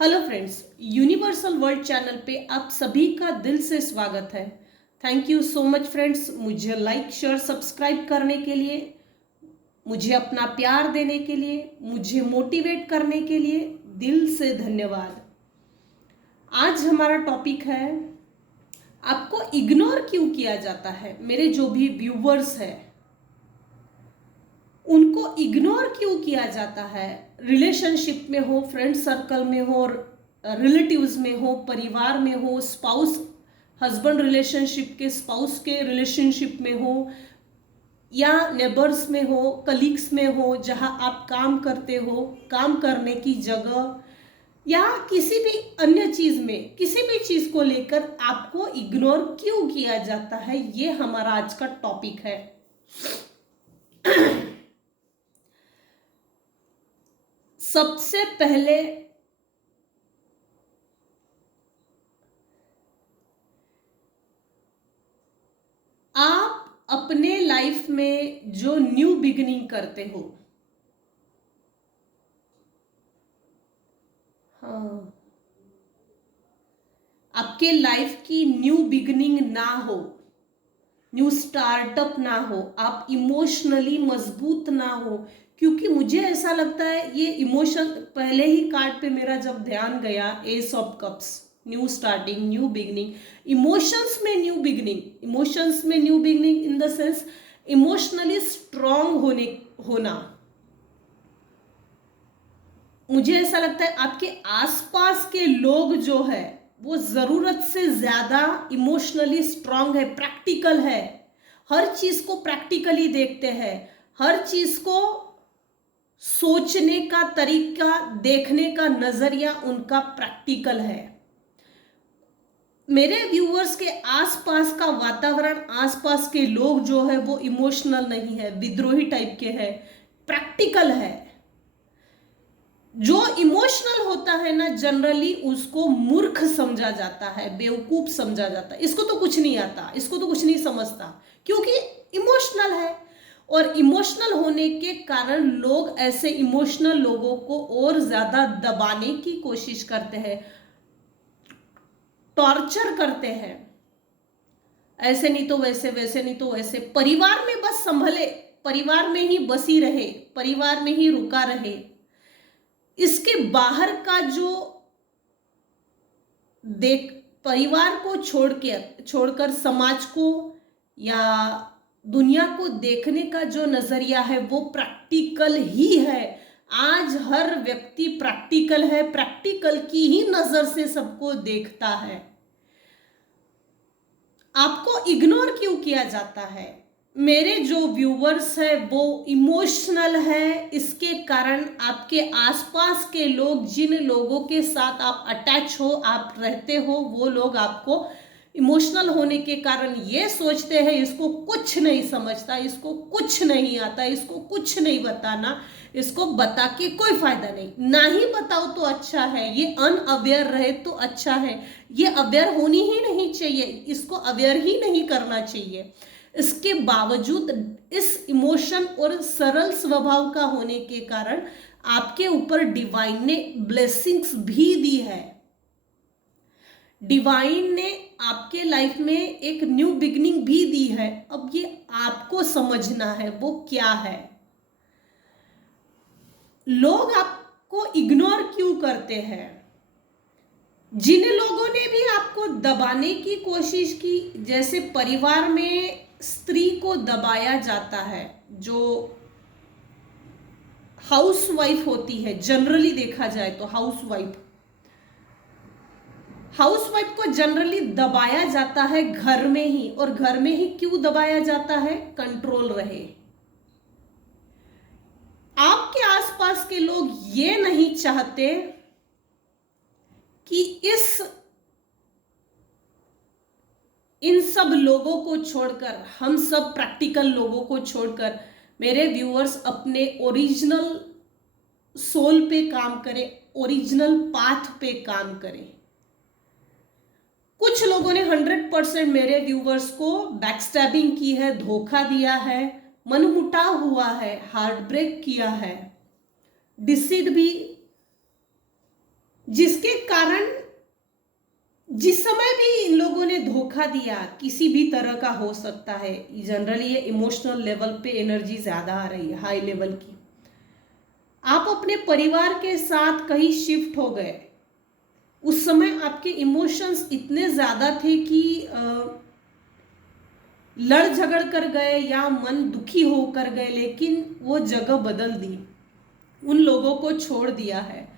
Hello friends, universal world channel पे आप सभी का दिल से स्वागत है। Thank you so much friends, मुझे लाइक शेयर सब्सक्राइब करने के लिए, मुझे अपना प्यार देने के लिए, मुझे मोटिवेट करने के लिए दिल से धन्यवाद। आज हमारा टॉपिक है, आपको इग्नोर क्यों किया जाता है। मेरे जो भी व्यूवर्स हैं उनको इग्नोर क्यों किया जाता है। रिलेशनशिप में हो, फ्रेंड सर्कल में हो, रिलेटिव्स में हो, परिवार में हो, स्पाउस हस्बैंड रिलेशनशिप के स्पाउस के रिलेशनशिप में हो, या नेबर्स में हो, कलीग्स में हो, जहां आप काम करते हो, काम करने की जगह, या किसी भी अन्य चीज में, किसी भी चीज को लेकर आपको इग्नोर क्यों किया जाता है, ये हमारा आज का टॉपिक है। सबसे पहले आप अपने लाइफ में जो न्यू बिगिनिंग करते हो, हाँ, आपके लाइफ की न्यू बिगिनिंग ना हो, न्यू स्टार्टअप ना हो, आप इमोशनली मजबूत ना हो, क्योंकि मुझे ऐसा लगता है ये इमोशन, पहले ही कार्ड पे मेरा जब ध्यान गया, S of cups, new starting, new beginning, emotions में न्यू बिगिनिंग, इमोशंस में new beginning in the sense emotionally strong होना। मुझे ऐसा लगता है आपके आसपास के लोग जो है वो जरूरत से ज्यादा इमोशनली स्ट्रांग है, प्रैक्टिकल है, हर चीज को प्रैक्टिकली देखते हैं, हर चीज को सोचने का तरीका, देखने का नजरिया उनका प्रैक्टिकल है। मेरे व्यूअर्स के आसपास का वातावरण, आसपास के लोग जो है वो इमोशनल नहीं है, विद्रोही टाइप के है, प्रैक्टिकल है। जो इमोशनल होता है ना, जनरली उसको मूर्ख समझा जाता है, बेवकूफ समझा जाता है, इसको तो कुछ नहीं आता, इसको तो कुछ नहीं समझता, क्योंकि इमोशनल है। और इमोशनल होने के कारण लोग ऐसे इमोशनल लोगों को और ज्यादा दबाने की कोशिश करते हैं, टॉर्चर करते हैं, ऐसे नहीं तो वैसे, वैसे नहीं तो वैसे, परिवार में बस संभले, परिवार में ही बसी रहे, परिवार में ही रुका रहे, इसके बाहर का जो देख, परिवार को छोड़कर समाज को या दुनिया को देखने का जो नजरिया है वो प्रैक्टिकल ही है। आज हर व्यक्ति प्रैक्टिकल है, प्रैक्टिकल की ही नजर से सबको देखता है। आपको इग्नोर क्यों किया जाता है। मेरे जो व्यूवर्स है वो इमोशनल है, इसके कारण आपके आसपास के लोग, जिन लोगों के साथ आप अटैच हो, आप रहते हो, वो लोग आपको इमोशनल होने के कारण ये सोचते हैं इसको कुछ नहीं समझता, इसको कुछ नहीं आता, इसको कुछ नहीं बताना, इसको बता के कोई फायदा नहीं, ना ही बताओ तो अच्छा है, ये अनअवेयर रहे तो अच्छा है, ये अवेयर होनी ही नहीं चाहिए, इसको अवेयर ही नहीं करना चाहिए। इसके बावजूद इस इमोशन और सरल स्वभाव का होने के कारण आपके ऊपर डिवाइन ने ब्लेसिंग्स भी दी है। डिवाइन ने आपके लाइफ में एक न्यू बिगनिंग भी दी है। अब ये आपको समझना है वो क्या है। लोग आपको इग्नोर क्यों करते हैं। जिन लोगों ने भी आपको दबाने की कोशिश की, जैसे परिवार में स्त्री को दबाया जाता है, जो हाउसवाइफ होती है, जनरली देखा जाए तो हाउसवाइफ को जनरली दबाया जाता है घर में ही। और घर में ही क्यों दबाया जाता है, कंट्रोल रहे। आपके आसपास के लोग ये नहीं चाहते कि इन सब लोगों को छोड़कर, हम सब प्रैक्टिकल लोगों को छोड़कर मेरे व्यूअर्स अपने ओरिजिनल सोल पे काम करें, ओरिजिनल पाथ पे काम करें। कुछ लोगों ने 100% मेरे व्यूवर्स को बैकस्टैबिंग की है, धोखा दिया है, मनमुटाव हुआ है, हार्ट ब्रेक किया है, डिसीड भी जिसके कारण जिस समय भी इन लोगों ने धोखा दिया, किसी भी तरह का हो सकता है, जनरली ये इमोशनल लेवल पे एनर्जी ज्यादा आ रही है, हाई लेवल की। आप अपने परिवार के साथ कहीं शिफ्ट हो गए, उस समय आपके इमोशंस इतने ज्यादा थे कि लड़ झगड़ कर गए या मन दुखी होकर गए, लेकिन वो जगह बदल दी, उन लोगों को छोड़ दिया है।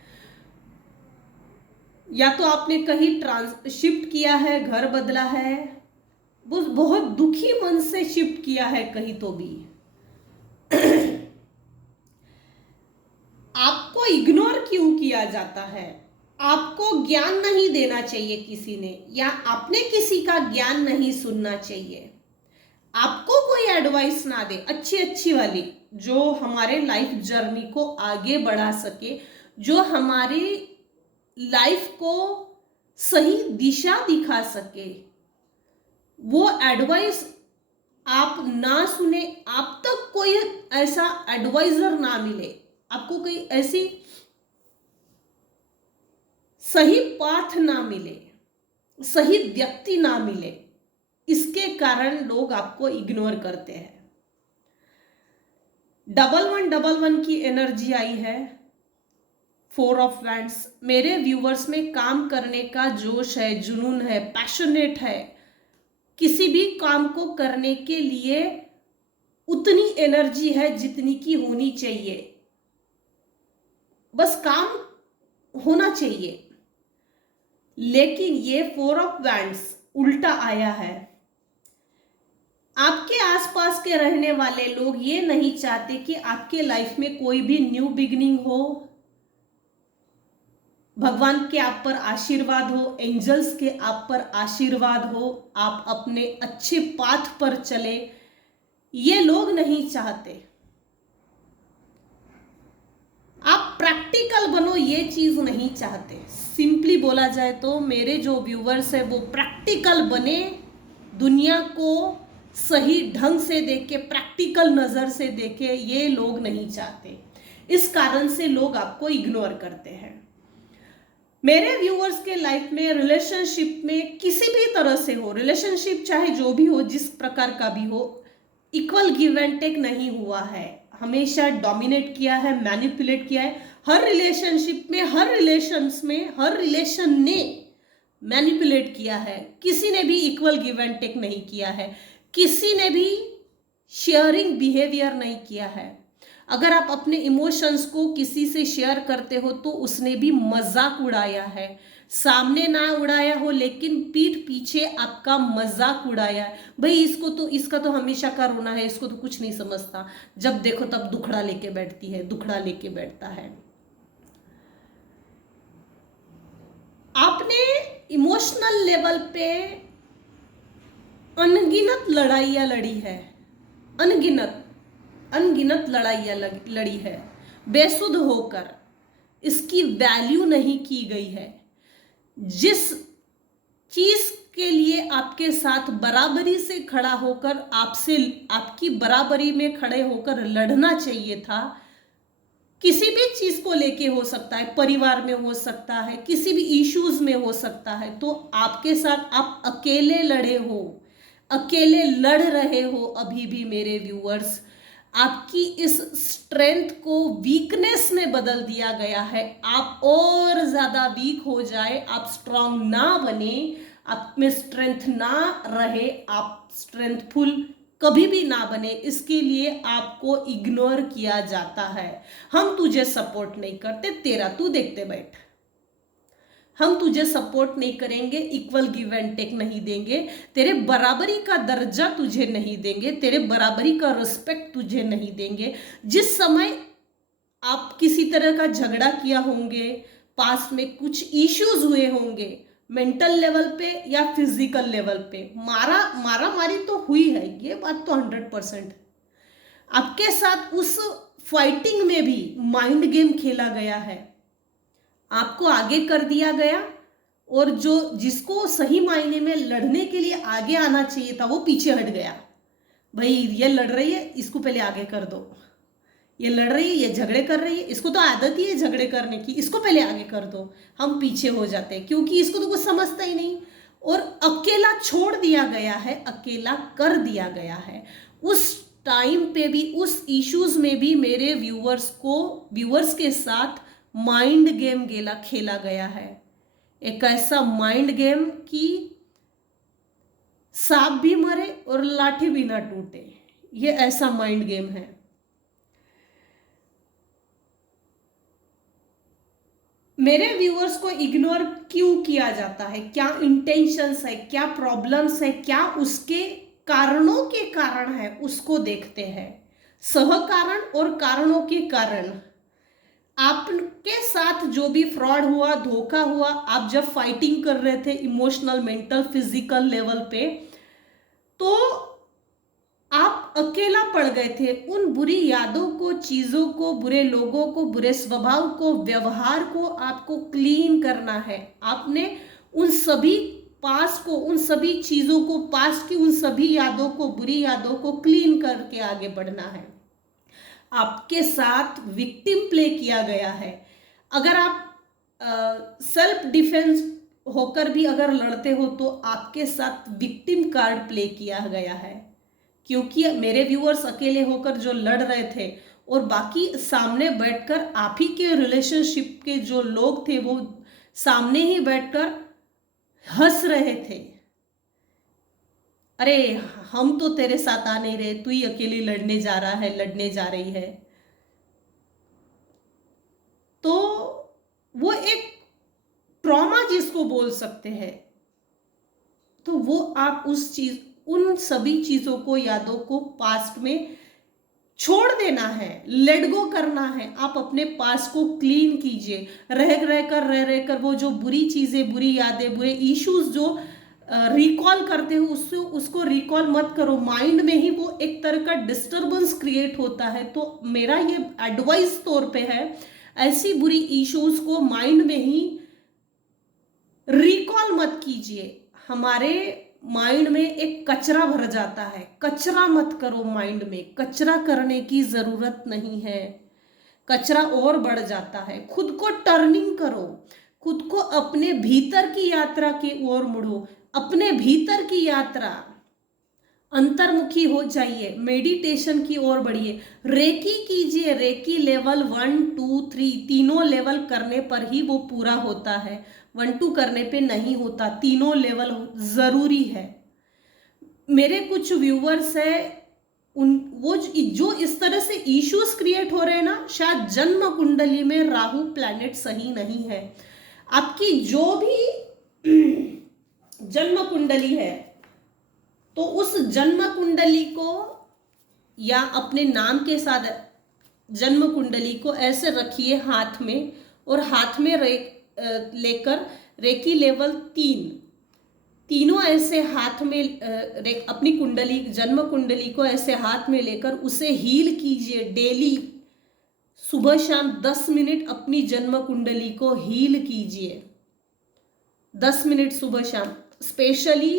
या तो आपने कहीं शिफ्ट किया है, घर बदला है, वो बहुत दुखी मन से शिफ्ट किया है कहीं तो भी। आपको इग्नोर क्यों किया जाता है? आपको ज्ञान नहीं देना चाहिए किसी ने, या आपने किसी का ज्ञान नहीं सुनना चाहिए। आपको कोई एडवाइस ना दे अच्छी अच्छी वाली, जो हमारे लाइफ जर्नी को आगे बढ़ा सके, जो हमारी लाइफ को सही दिशा दिखा सके, वो एडवाइस आप ना सुने, आप तक कोई ऐसा एडवाइजर ना मिले, आपको कोई ऐसी सही पाथ ना मिले, सही व्यक्ति ना मिले, इसके कारण लोग आपको इग्नोर करते हैं। 1111 की एनर्जी आई है, 4 ऑफ वैंड्स। मेरे व्यूवर्स में काम करने का जोश है, जुनून है, पैशनेट है, किसी भी काम को करने के लिए उतनी एनर्जी है जितनी की होनी चाहिए, बस काम होना चाहिए। लेकिन ये 4 ऑफ वैंड्स उल्टा आया है। आपके आसपास के रहने वाले लोग ये नहीं चाहते कि आपके लाइफ में कोई भी न्यू बिगिनिंग हो, भगवान के आप पर आशीर्वाद हो, एंजल्स के आप पर आशीर्वाद हो, आप अपने अच्छे पाथ पर चले, ये लोग नहीं चाहते। आप प्रैक्टिकल बनो, ये चीज नहीं चाहते। सिंपली बोला जाए तो मेरे जो व्यूवर्स है वो प्रैक्टिकल बने, दुनिया को सही ढंग से देखे, प्रैक्टिकल नजर से देखे, ये लोग नहीं चाहते। इस कारण से लोग आपको इग्नोर करते हैं। मेरे व्यूअर्स के लाइफ में रिलेशनशिप में किसी भी तरह से हो, रिलेशनशिप चाहे जो भी हो, जिस प्रकार का भी हो, इक्वल गिव एंड टेक नहीं हुआ है, हमेशा डोमिनेट किया है, मैनिपुलेट किया है। हर रिलेशनशिप में, हर रिलेशंस में, हर रिलेशन ने मैनिपुलेट किया है, किसी ने भी इक्वल गिव एंड टेक नहीं किया है, किसी ने भी शेयरिंग बिहेवियर नहीं किया है। अगर आप अपने इमोशंस को किसी से शेयर करते हो तो उसने भी मजाक उड़ाया है, सामने ना उड़ाया हो लेकिन पीठ पीछे आपका मजाक उड़ाया है। भाई इसका तो हमेशा का रोना है, इसको तो कुछ नहीं समझता, जब देखो तब दुखड़ा लेके बैठती है, दुखड़ा लेके बैठता है। आपने इमोशनल लेवल पे अनगिनत लड़ाइयां लड़ी है, अनगिनत लड़ाइयां लड़ी है, बेसुध होकर, इसकी वैल्यू नहीं की गई है। जिस चीज के लिए आपके साथ बराबरी से खड़ा होकर, आपसे आपकी बराबरी में खड़े होकर लड़ना चाहिए था, किसी भी चीज को लेके हो सकता है, परिवार में हो सकता है, किसी भी इश्यूज में हो सकता है, तो आपके साथ आप अकेले लड़े हो, अकेले लड़ रहे हो अभी भी। मेरे व्यूअर्स, आपकी इस स्ट्रेंथ को वीकनेस में बदल दिया गया है। आप और ज्यादा वीक हो जाए, आप स्ट्रांग ना बने, आप में स्ट्रेंथ ना रहे, आप स्ट्रेंथफुल कभी भी ना बने, इसके लिए आपको इग्नोर किया जाता है। हम तुझे सपोर्ट नहीं करते, तेरा तू देखते बैठ, हम तुझे सपोर्ट नहीं करेंगे, इक्वल गिव एंड टेक नहीं देंगे, तेरे बराबरी का दर्जा तुझे नहीं देंगे, तेरे बराबरी का रिस्पेक्ट तुझे नहीं देंगे। जिस समय आप किसी तरह का झगड़ा किया होंगे, पास्ट में कुछ इश्यूज हुए होंगे, मेंटल लेवल पे या फिजिकल लेवल पे, मारा मारी तो हुई है, ये बात तो 100%। आपके साथ उस फाइटिंग में भी माइंड गेम खेला गया है, आपको आगे कर दिया गया, और जिसको सही मायने में लड़ने के लिए आगे आना चाहिए था वो पीछे हट गया। भाई ये लड़ रही है, इसको पहले आगे कर दो, ये लड़ रही है, ये झगड़े कर रही है, इसको तो आदत ही है झगड़े करने की, इसको पहले आगे कर दो। हम पीछे हो जाते हैं क्योंकि इसको तो कुछ समझता ही नहीं, और अकेला छोड़ दिया गया है, अकेला कर दिया गया है। उस टाइम पे भी, उस इश्यूज में भी मेरे व्यूअर्स के साथ माइंड गेम खेला गया है। एक ऐसा माइंड गेम कि सांप भी मरे और लाठी भी ना टूटे, ये ऐसा माइंड गेम है। मेरे व्यूअर्स को इग्नोर क्यों किया जाता है, क्या इंटेंशंस है, क्या प्रॉब्लम्स है, क्या उसके कारणों के कारण है, उसको देखते हैं। सह कारण और कारणों के कारण। आपके साथ जो भी फ्रॉड हुआ, धोखा हुआ, आप जब फाइटिंग कर रहे थे इमोशनल, मेंटल, फिजिकल लेवल पे, तो आप अकेला पड़ गए थे। उन बुरी यादों को, चीजों को, बुरे लोगों को, बुरे स्वभाव को, व्यवहार को आपको क्लीन करना है। आपने उन सभी पास्ट को, उन सभी चीजों को, पास्ट की उन सभी यादों को, बुरी यादों को क्लीन करके आगे बढ़ना है। आपके साथ विक्टिम प्ले किया गया है। अगर आप सेल्फ डिफेंस होकर भी अगर लड़ते हो तो आपके साथ विक्टिम कार्ड प्ले किया गया है, क्योंकि मेरे व्यूअर्स अकेले होकर जो लड़ रहे थे और बाकी सामने बैठकर आप ही के रिलेशनशिप के जो लोग थे वो सामने ही बैठकर हंस रहे थे, अरे हम तो तेरे साथ आ नहीं रहे, तू ही अकेली लड़ने जा रहा है, लड़ने जा रही है। तो वो एक ट्रॉमा जिसको बोल सकते हैं, तो वो आप उन सभी चीजों को, यादों को पास्ट में छोड़ देना है, लेट गो करना है। आप अपने पास्ट को क्लीन कीजिए। रह कर वो जो बुरी चीजें, बुरी यादें, बुरे इश्यूज जो रिकॉल करते हो, उसको रिकॉल मत करो। माइंड में ही वो एक तरह का डिस्टर्बेंस क्रिएट होता है। तो मेरा ये एडवाइस तौर पे है, ऐसी बुरी इश्यूज को माइंड में ही रिकॉल मत कीजिए। हमारे माइंड में एक कचरा भर जाता है, कचरा मत करो माइंड में, कचरा करने की जरूरत नहीं है, कचरा और बढ़ जाता है। खुद को टर्निंग करो, खुद को अपने भीतर की यात्रा की ओर मुड़ो, अपने भीतर की यात्रा, अंतर्मुखी हो जाइए, मेडिटेशन की ओर बढ़िए, रेकी कीजिए। रेकी लेवल 1, 2, 3 तीनों लेवल करने पर ही वो पूरा होता है, 1, 2 करने पे नहीं होता, तीनों लेवल जरूरी है। मेरे कुछ व्यूवर्स है, वो जो इस तरह से इश्यूज क्रिएट हो रहे हैं ना, शायद जन्म कुंडली में राहु प्लैनेट सही नहीं है। आपकी जो भी जन्म कुंडली है, तो उस जन्म कुंडली को या अपने नाम के साथ जन्म कुंडली को ऐसे रखिए हाथ में, और हाथ में लेकर रेकी लेवल 3 तीनों ऐसे हाथ में अपनी कुंडली, जन्म कुंडली को ऐसे हाथ में लेकर उसे हील कीजिए। डेली सुबह शाम 10 मिनट अपनी जन्म कुंडली को हील कीजिए, 10 मिनट सुबह शाम। स्पेशली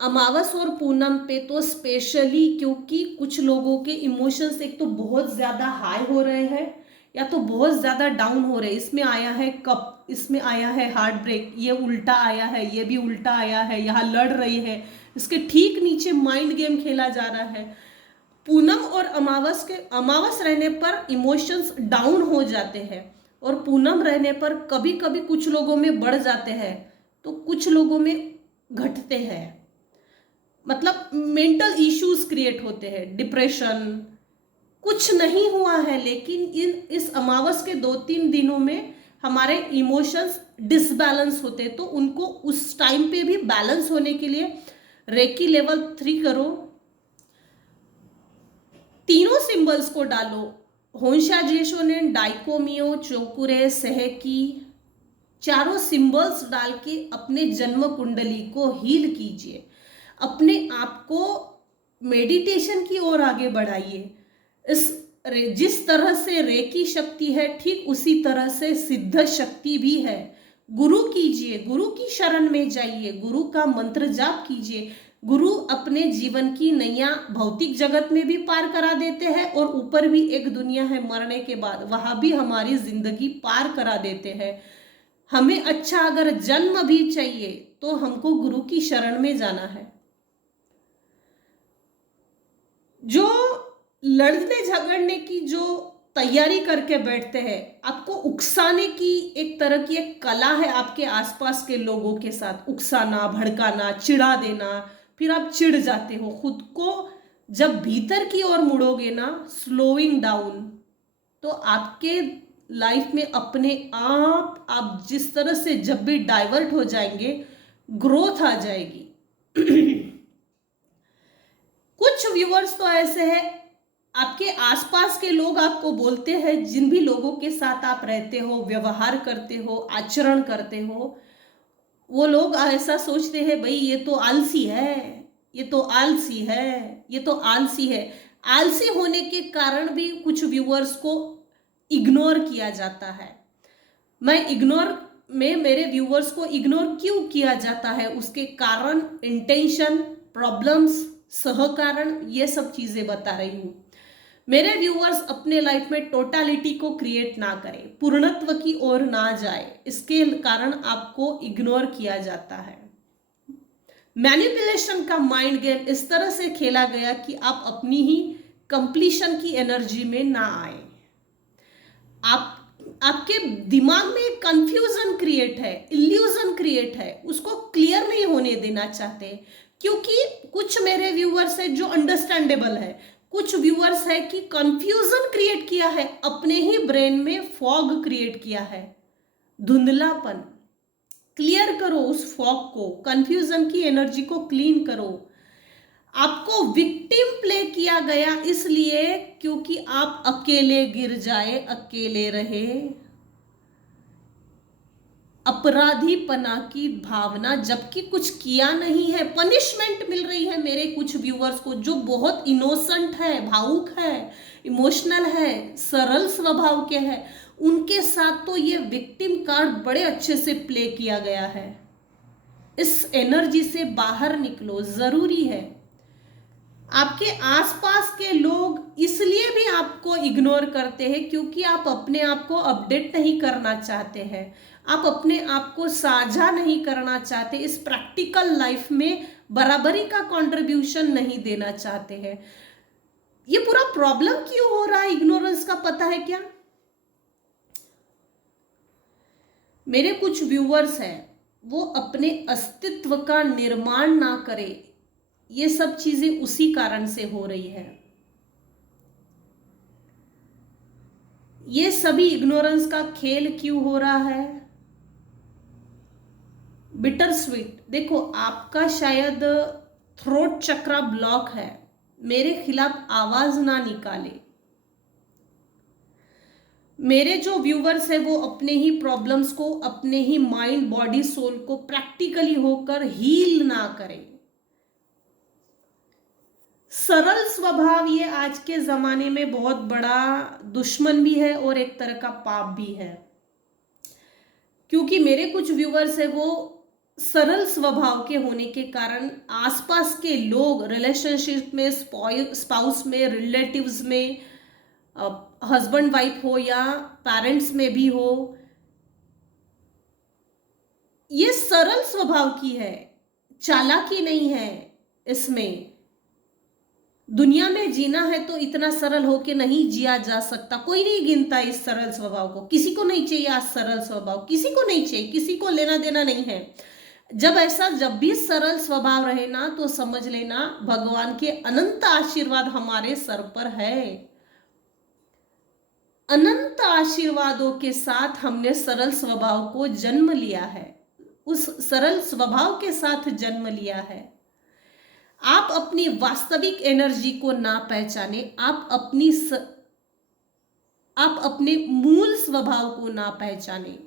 अमावस और पूनम पे तो स्पेशली, क्योंकि कुछ लोगों के इमोशंस एक तो बहुत ज़्यादा हाई हो रहे हैं या तो बहुत ज़्यादा डाउन हो रहे हैं। इसमें आया है कप, इसमें आया है हार्ट ब्रेक, ये उल्टा आया है, ये भी उल्टा आया है, यहाँ लड़ रही है, इसके ठीक नीचे माइंड गेम खेला जा रहा है। पूनम और अमावस रहने पर इमोशंस डाउन हो जाते हैं, और पूनम रहने पर कभी कभी कुछ लोगों में बढ़ जाते हैं तो कुछ लोगों में घटते हैं। मतलब मेंटल इश्यूज क्रिएट होते हैं, डिप्रेशन, कुछ नहीं हुआ है, लेकिन इस अमावस के 2-3 दिनों में हमारे इमोशंस डिसबैलेंस होते हैं। तो उनको उस टाइम पे भी बैलेंस होने के लिए रेकी लेवल 3 करो, तीनों सिंबल्स को डालो, होंशा जेशोनेन, डाइकोमियो, चोकुरे, सेहेकी, चारों सिंबल्स डाल के अपने जन्म कुंडली को हील कीजिए। अपने आप को मेडिटेशन की ओर आगे बढ़ाइए। जिस तरह से रेकी शक्ति है, ठीक उसी तरह से सिद्ध शक्ति भी है। गुरु कीजिए, गुरु की शरण में जाइए, गुरु का मंत्र जाप कीजिए। गुरु अपने जीवन की नैया भौतिक जगत में भी पार करा देते हैं और ऊपर भी एक दुनिया है मरने के बाद, वहां भी हमारी जिंदगी पार करा देते हैं। हमें अच्छा अगर जन्म भी चाहिए तो हमको गुरु की शरण में जाना है। जो लड़ने झगड़ने की जो तैयारी करके बैठते हैं, आपको उकसाने की एक तरह की एक कला है आपके आसपास के लोगों के साथ, उकसाना, भड़काना, चिढ़ा देना, फिर आप चिढ़ जाते हो। खुद को जब भीतर की ओर मुड़ोगे ना, स्लोइंग डाउन, तो आपके लाइफ में अपने आप जिस तरह से जब भी डाइवर्ट हो जाएंगे, ग्रोथ आ जाएगी। कुछ व्यूअर्स तो ऐसे हैं, आपके आसपास के लोग आपको बोलते हैं, जिन भी लोगों के साथ आप रहते हो, व्यवहार करते हो, आचरण करते हो, वो लोग ऐसा सोचते हैं, भाई ये तो आलसी है, ये तो आलसी है, ये तो आलसी है। आलसी होने के कारण भी कुछ व्यूअर्स को इग्नोर किया जाता है। मैं इग्नोर में मेरे व्यूअर्स को इग्नोर क्यों किया जाता है, उसके कारण, इंटेंशन, प्रॉब्लम्स, सहकारण, ये सब चीजें बता रही हूं। मेरे व्यूअर्स अपने लाइफ में टोटालिटी को क्रिएट ना करें, पूर्णत्व की ओर ना जाए, इसके कारण आपको इग्नोर किया जाता है। मैनिपुलेशन का माइंड गेम इस तरह से खेला गया कि आप अपनी ही कंप्लीशन की एनर्जी में ना आए। आपके दिमाग में एक कंफ्यूजन क्रिएट है, इल्यूजन क्रिएट है, उसको क्लियर नहीं होने देना चाहते। क्योंकि कुछ मेरे व्यूअर्स है जो अंडरस्टैंडेबल है, कुछ व्यूअर्स है कि कंफ्यूजन क्रिएट किया है, अपने ही ब्रेन में फॉग क्रिएट किया है, धुंधलापन। क्लियर करो उस फॉग को, कंफ्यूजन की एनर्जी को क्लीन करो। आपको विक्टिम प्ले किया गया इसलिए क्योंकि आप अकेले गिर जाए, अकेले रहे। अपराधीपना की भावना, जबकि कुछ किया नहीं है, पनिशमेंट मिल रही है मेरे कुछ व्यूअर्स को जो बहुत इनोसेंट है, भावुक है, इमोशनल है, सरल स्वभाव के है, उनके साथ तो ये विक्टिम कार्ड बड़े अच्छे से प्ले किया गया है। इस एनर्जी से बाहर निकलो, जरूरी है। आपके आसपास के लोग इसलिए भी आपको इग्नोर करते हैं क्योंकि आप अपने आप को अपडेट नहीं करना चाहते हैं, आप अपने आप को साझा नहीं करना चाहते, इस प्रैक्टिकल लाइफ में बराबरी का कंट्रीब्यूशन नहीं देना चाहते हैं। ये पूरा प्रॉब्लम क्यों हो रहा है इग्नोरेंस का, पता है क्या? मेरे कुछ व्यूअर्स हैं, वो अपने अस्तित्व का निर्माण ना करें, ये सब चीजें उसी कारण से हो रही है। ये सभी इग्नोरेंस का खेल क्यों हो रहा है? बिटर स्वीट, देखो आपका शायद थ्रोट चक्रा ब्लॉक है, मेरे खिलाफ आवाज ना निकाले। मेरे जो व्यूवर्स है वो अपने ही प्रॉब्लम्स को, अपने ही माइंड, बॉडी, सोल को प्रैक्टिकली होकर हील ना करें। सरल स्वभाव ये आज के जमाने में बहुत बड़ा दुश्मन भी है और एक तरह का पाप भी है, क्योंकि मेरे कुछ व्यूवर्स है वो सरल स्वभाव के होने के कारण आसपास के लोग, रिलेशनशिप में, स्पाउस में, रिलेटिव्स में, हस्बैंड वाइफ हो या पेरेंट्स में भी हो, ये सरल स्वभाव की है, चालाकी नहीं है इसमें। दुनिया में जीना है तो इतना सरल होके नहीं जिया जा सकता। कोई नहीं गिनता इस सरल स्वभाव को, किसी को नहीं चाहिए आज सरल स्वभाव, किसी को नहीं चाहिए, किसी को लेना देना नहीं है। जब भी सरल स्वभाव रहे ना तो समझ लेना भगवान के अनंत आशीर्वाद हमारे सर पर है। अनंत आशीर्वादों के साथ हमने सरल स्वभाव को जन्म लिया है, उस सरल स्वभाव के साथ जन्म लिया है। आप अपनी वास्तविक एनर्जी को ना पहचाने, आप अपने मूल स्वभाव को ना पहचाने।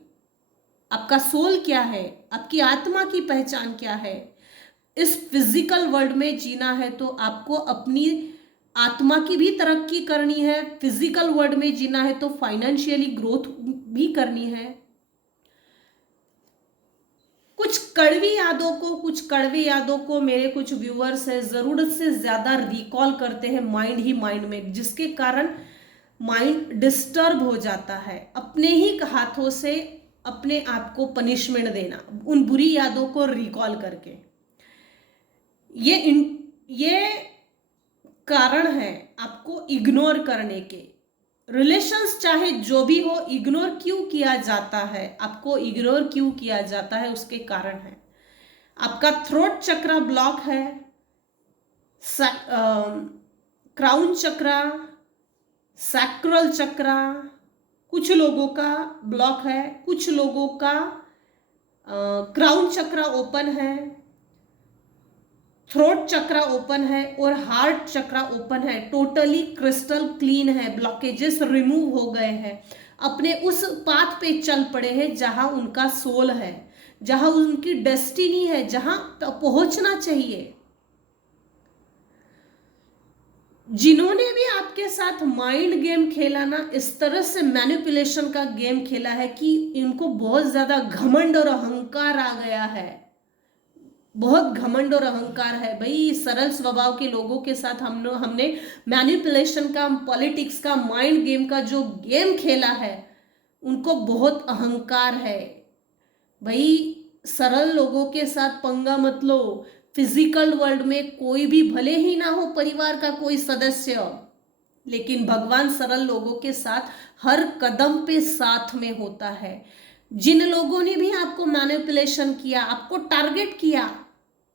आपका सोल क्या है, आपकी आत्मा की पहचान क्या है। इस फिजिकल वर्ल्ड में जीना है तो आपको अपनी आत्मा की भी तरक्की करनी है, फिजिकल वर्ल्ड में जीना है तो फाइनेंशियली ग्रोथ भी करनी है। कुछ कुछ कड़वी यादों को मेरे कुछ व्यूअर्स है जरूरत से ज्यादा रिकॉल करते हैं माइंड में, जिसके कारण माइंड डिस्टर्ब हो जाता है। अपने ही हाथों से अपने आप को पनिशमेंट देना उन बुरी यादों को रिकॉल करके, ये कारण है आपको इग्नोर करने के। रिलेशंस चाहे जो भी हो, इग्नोर क्यों किया जाता है, आपको इग्नोर क्यों किया जाता है, उसके कारण है आपका थ्रोट चक्र ब्लॉक है, क्राउन चक्र, सैक्रल चक्र कुछ लोगों का ब्लॉक है, कुछ लोगों का क्राउन चक्र ओपन है, थ्रोट चक्र ओपन है और हार्ट चक्र ओपन है। टोटली क्रिस्टल क्लीन है, ब्लॉकेजेस रिमूव हो गए हैं, अपने उस पाथ पे चल पड़े हैं जहां उनका सोल है, जहां उनकी डेस्टिनी है, जहां पहुंचना चाहिए। जिन्होंने भी आपके साथ माइंड गेम खेला ना, इस तरह से मैनिपुलेशन का गेम खेला है कि इनको बहुत ज्यादा घमंड और अहंकार आ गया है, बहुत घमंड और अहंकार है भाई। सरल स्वभाव के लोगों के साथ हमने मैनिपुलेशन का, पॉलिटिक्स का, माइंड गेम का जो गेम खेला है, उनको बहुत अहंकार है भाई। सरल लोगों के साथ पंगा मत लो। फिजिकल वर्ल्ड में कोई भी भले ही ना हो परिवार का कोई सदस्य, लेकिन भगवान सरल लोगों के साथ हर कदम पे साथ में होता है। जिन लोगों ने भी आपको मैनिपुलेशन किया, आपको टारगेट किया,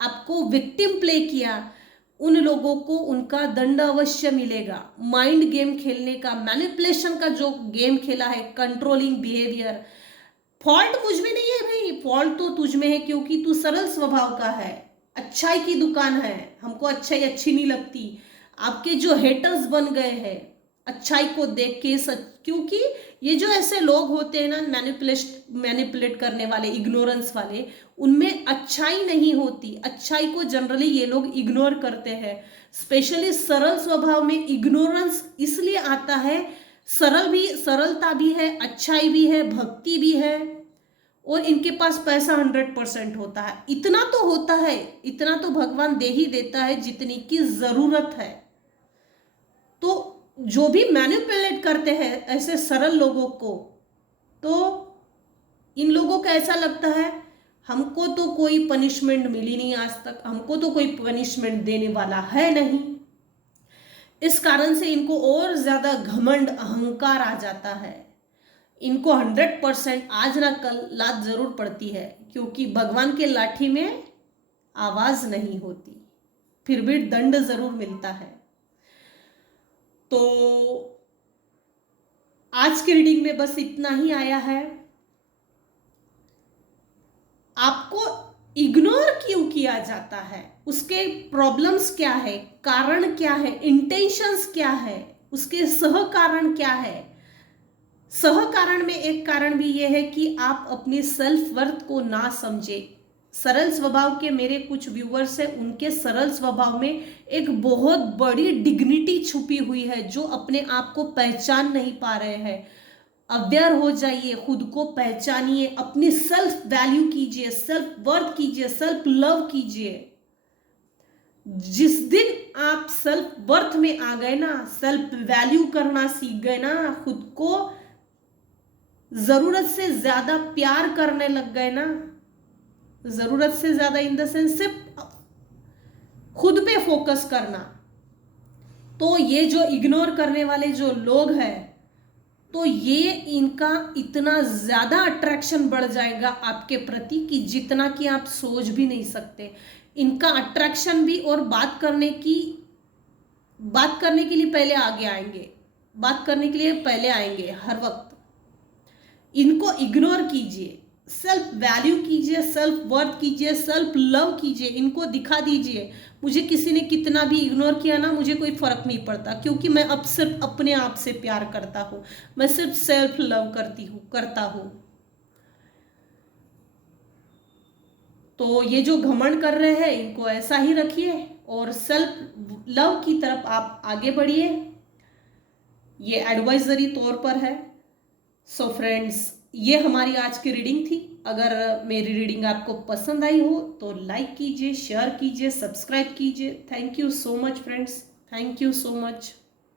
आपको विक्टिम प्ले किया, उन लोगों को उनका दंड अवश्य मिलेगा। माइंड गेम खेलने का, मैनिपुलेशन का जो गेम खेला है, कंट्रोलिंग बिहेवियर, फॉल्ट मुझ में नहीं है भाई, फॉल्ट तो तुझ में है क्योंकि तू सरल स्वभाव का है। अच्छाई की दुकान है, हमको अच्छाई अच्छी नहीं लगती। आपके जो हेटर्स बन गए हैं अच्छाई को देख के, क्योंकि ये जो ऐसे लोग होते हैं ना मैनिपुलेट करने वाले, इग्नोरेंस वाले, उनमें अच्छाई नहीं होती। अच्छाई को जनरली ये लोग इग्नोर करते हैं। स्पेशली सरल स्वभाव में इग्नोरेंस इसलिए आता है, सरलता भी है, अच्छाई भी है, भक्ति भी है, और इनके पास पैसा 100% होता है। इतना तो होता है, इतना तो भगवान दे ही देता है जितनी की जरूरत है। तो जो भी मैनिपुलेट करते हैं ऐसे सरल लोगों को, तो इन लोगों को ऐसा लगता है हमको तो कोई पनिशमेंट मिली नहीं आज तक, हमको तो कोई पनिशमेंट देने वाला है नहीं। इस कारण से इनको और ज्यादा घमंड, अहंकार आ जाता है। इनको 100% आज ना कल लात जरूर पड़ती है, क्योंकि भगवान के लाठी में आवाज नहीं होती, फिर भी दंड जरूर मिलता है। तो आज की रीडिंग में बस इतना ही आया है। आपको इग्नोर क्यों किया जाता है, उसके प्रॉब्लम्स क्या है, कारण क्या है, इंटेंशंस क्या है, उसके सह कारण क्या है। सह कारण में एक कारण भी यह है कि आप अपनी सेल्फ वर्थ को ना समझे। सरल स्वभाव के मेरे कुछ व्यूअर्स हैं, उनके सरल स्वभाव में एक बहुत बड़ी डिग्निटी छुपी हुई है, जो अपने आप को पहचान नहीं पा रहे हैं। अवेयर हो जाइए, खुद को पहचानिए, अपनी सेल्फ वैल्यू कीजिए, सेल्फ वर्थ कीजिए, सेल्फ लव कीजिए। जिस दिन आप सेल्फ वर्थ में आ गए ना, सेल्फ वैल्यू करना सीख गए ना, खुद को जरूरत से ज्यादा प्यार करने लग गए ना, जरूरत से ज्यादा इन द सेंस सिर्फ खुद पे फोकस करना, तो ये जो इग्नोर करने वाले जो लोग हैं, तो ये इनका इतना ज्यादा अट्रैक्शन बढ़ जाएगा आपके प्रति कि जितना कि आप सोच भी नहीं सकते। इनका अट्रैक्शन भी, और बात करने के लिए पहले आगे आएंगे, बात करने के लिए पहले आएंगे हर वक्त। इनको इग्नोर कीजिए, सेल्फ वैल्यू कीजिए, सेल्फ वर्थ कीजिए, सेल्फ लव कीजिए। इनको दिखा दीजिए मुझे किसी ने कितना भी इग्नोर किया ना, मुझे कोई फर्क नहीं पड़ता, क्योंकि मैं अब सिर्फ अपने आप से प्यार करता हूं, मैं सिर्फ सेल्फ लव करता हूं। तो ये जो घमंड कर रहे हैं इनको ऐसा ही रखिए और सेल्फ लव की तरफ आप आगे बढ़िए। ये एडवाइजरी तौर पर है। सो फ्रेंड्स, ये हमारी आज की रीडिंग थी। अगर मेरी रीडिंग आपको पसंद आई हो तो लाइक कीजिए, शेयर कीजिए, सब्सक्राइब कीजिए। Thank you so much friends, thank you so much.